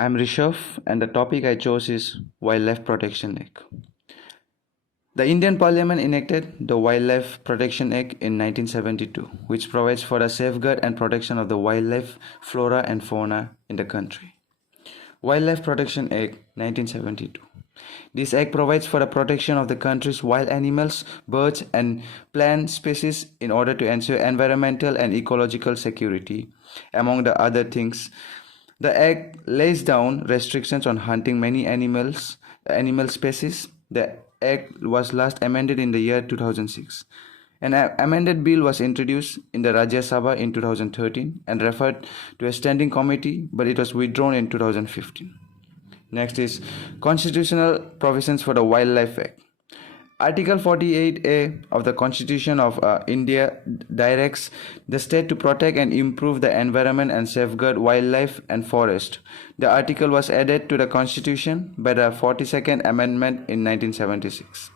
I'm Rishav, and the topic I chose is Wildlife Protection Act. The Indian Parliament enacted the Wildlife Protection Act in 1972, which provides for the safeguard and protection of the wildlife, flora, and fauna in the country. Wildlife Protection Act 1972. This act provides for the protection of the country's wild animals, birds, and plant species in order to ensure environmental and ecological security, among the other things. The Act lays down restrictions on hunting many animal species. The Act was last amended in the year 2006. An amended bill was introduced in the Rajya Sabha in 2013 and referred to a standing committee, but it was withdrawn in 2015. Next is Constitutional Provisions for the Wildlife Act. Article 48A of the Constitution of India directs the state to protect and improve the environment and safeguard wildlife and forest. The article was added to the Constitution by the 42nd Amendment in 1976.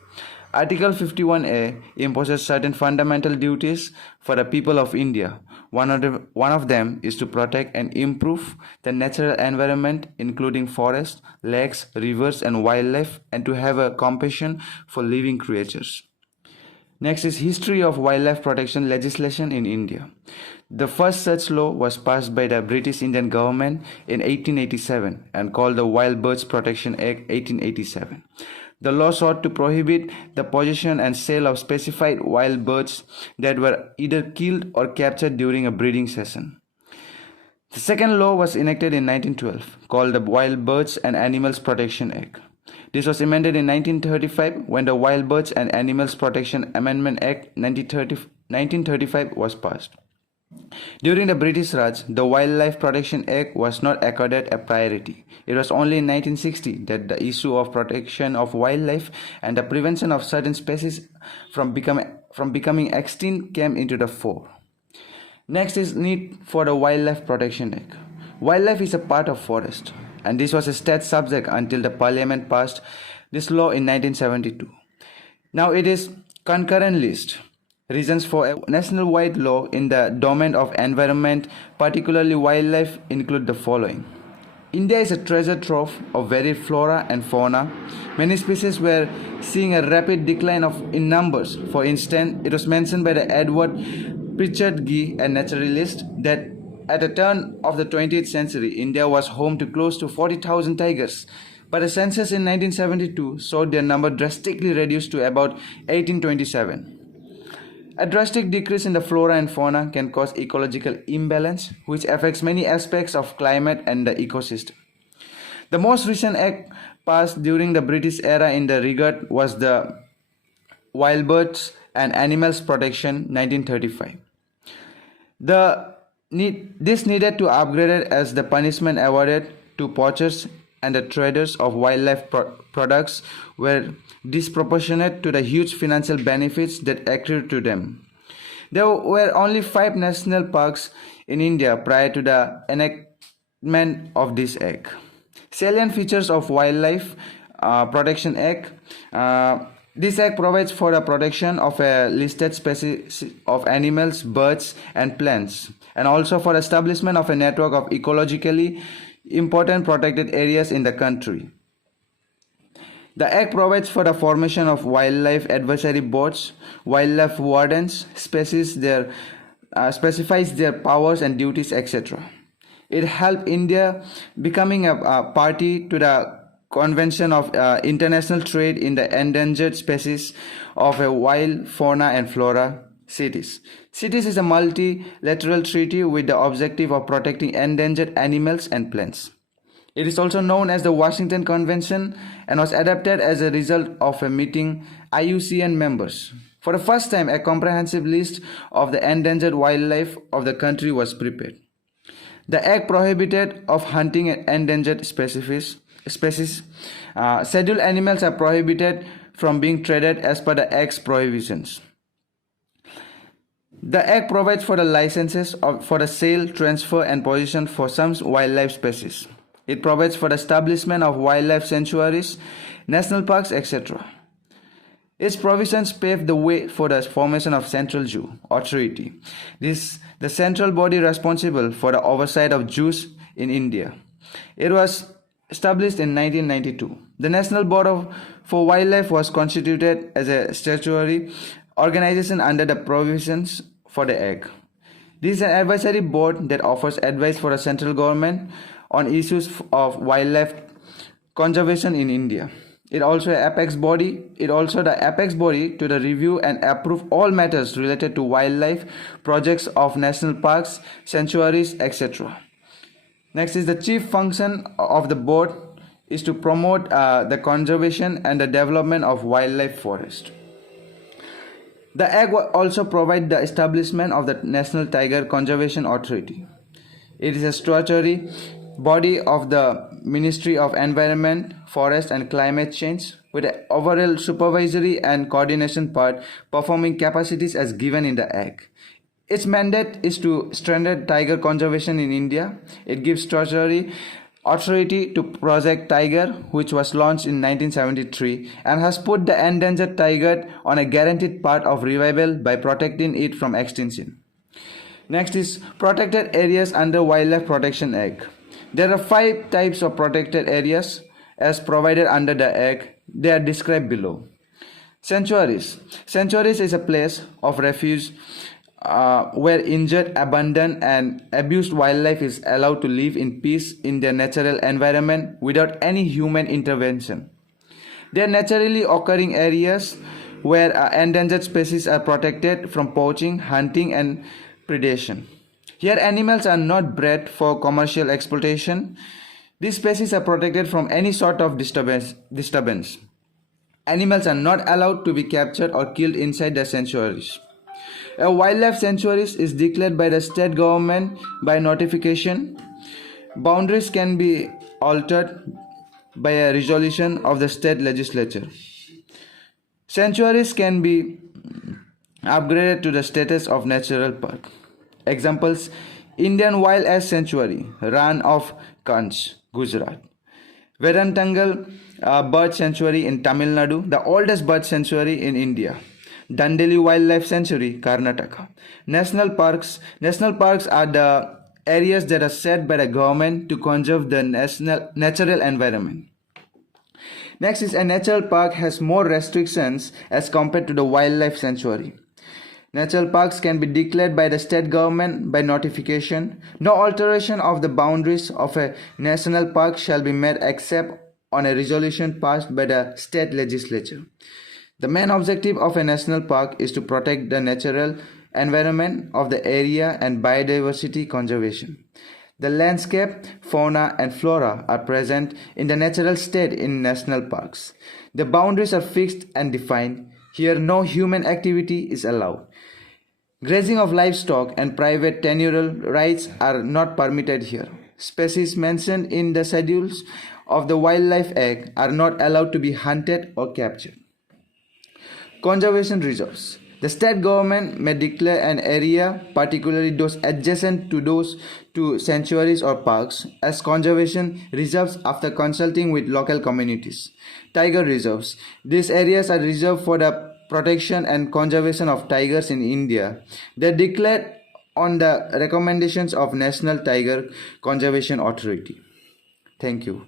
Article 51A imposes certain fundamental duties for the people of India. One of them is to protect and improve the natural environment, including forests, lakes, rivers, and wildlife, and to have a compassion for living creatures. Next is History of Wildlife Protection Legislation in India. The first such law was passed by the British Indian government in 1887 and called the Wild Birds Protection Act 1887. The law sought to prohibit the possession and sale of specified wild birds that were either killed or captured during a breeding season. The second law was enacted in 1912, called the Wild Birds and Animals Protection Act. This was amended in 1935 when the Wild Birds and Animals Protection Amendment Act 1935 was passed. During the British Raj, the Wildlife Protection Act was not accorded a priority. It was only in 1960 that the issue of protection of wildlife and the prevention of certain species from becoming extinct came into the fore. Next is need for the Wildlife Protection Act. Wildlife is a part of forest, and this was a state subject until the Parliament passed this law in 1972. Now it is concurrent list. Reasons for a national-wide law in the domain of environment, particularly wildlife, include the following. India is a treasure trove of varied flora and fauna. Many species were seeing a rapid decline in numbers. For instance, it was mentioned by the Edward Pritchard Gee, a naturalist, that at the turn of the 20th century, India was home to close to 40,000 tigers. But a census in 1972 showed their number drastically reduced to about 1827. A drastic decrease in the flora and fauna can cause ecological imbalance, which affects many aspects of climate and the ecosystem. The most recent act passed during the British era in the regard was the Wild Birds and Animals Protection 1935. This needed to upgrade it as the punishment awarded to poachers and the traders of wildlife products were disproportionate to the huge financial benefits that accrued to them. There were only 5 national parks in India prior to the enactment of this act. Salient features of Wildlife Protection Act. This act provides for the protection of a listed species of animals, birds, and plants, and also for establishment of a network of ecologically important protected areas in the country. The Act provides for the formation of wildlife advisory boards, wildlife wardens, specifies their powers and duties, etc. It helped India becoming a party to the Convention of International Trade in the Endangered Species of a Wild Fauna and Flora. CITES. CITES is a multilateral treaty with the objective of protecting endangered animals and plants. It is also known as the Washington Convention and was adopted as a result of a meeting IUCN members. For the first time, a comprehensive list of the endangered wildlife of the country was prepared. The Act prohibited of hunting endangered species. Scheduled animals are prohibited from being traded as per the Act's prohibitions. The Act provides for the licenses for the sale, transfer, and possession for some wildlife species. It provides for the establishment of wildlife sanctuaries, national parks, etc. Its provisions paved the way for the formation of Central Zoo Authority. This the central body responsible for the oversight of zoos in India. It was established in 1992. The National for Wildlife was constituted as a statutory organization under the provisions for the Act. This is an advisory board that offers advice for the central government on issues of wildlife conservation in India. It also the apex body to the review and approve all matters related to wildlife projects of national parks, sanctuaries, etc. Next is the chief function of the board is to promote the conservation and the development of wildlife forest. The Act also provides the establishment of the National Tiger Conservation Authority. It is a statutory body of the Ministry of Environment, Forest and Climate Change with an overall supervisory and coordination part performing capacities as given in the Act. Its mandate is to strengthen tiger conservation in India. It gives statutory authority to Project Tiger, which was launched in 1973 and has put the endangered tiger on a guaranteed path of revival by protecting it from extinction. Next is protected areas under Wildlife Protection Act. There are 5 types of protected areas as provided under the Act. They are described below. Sanctuaries. Sanctuaries is a place of refuge where injured, abandoned and abused wildlife is allowed to live in peace in their natural environment without any human intervention. They are naturally occurring areas where endangered species are protected from poaching, hunting and predation. Here animals are not bred for commercial exploitation. These species are protected from any sort of disturbance. Animals are not allowed to be captured or killed inside the sanctuaries. A wildlife sanctuary is declared by the state government by notification. Boundaries can be altered by a resolution of the state legislature. Sanctuaries can be upgraded to the status of natural park. Examples: Indian Wild Ash Sanctuary, Ran of Kutch, Gujarat. Vedantangal Bird Sanctuary in Tamil Nadu, the oldest bird sanctuary in India. Dandeli Wildlife Sanctuary, Karnataka. National parks are the areas that are set by the government to conserve the natural environment. Next is a natural park has more restrictions as compared to the wildlife sanctuary. Natural parks can be declared by the state government by notification. No alteration of the boundaries of a national park shall be made except on a resolution passed by the state legislature. The main objective of a national park is to protect the natural environment of the area and biodiversity conservation. The landscape, fauna and flora are present in the natural state in national parks. The boundaries are fixed and defined. Here no human activity is allowed. Grazing of livestock and private tenurial rights are not permitted here. Species mentioned in the schedules of the Wildlife Act are not allowed to be hunted or captured. Conservation reserves. The state government may declare an area, particularly those adjacent to sanctuaries or parks, as conservation reserves after consulting with local communities. Tiger reserves. These areas are reserved for the protection and conservation of tigers in India. They are declared on the recommendations of National Tiger Conservation Authority. Thank you.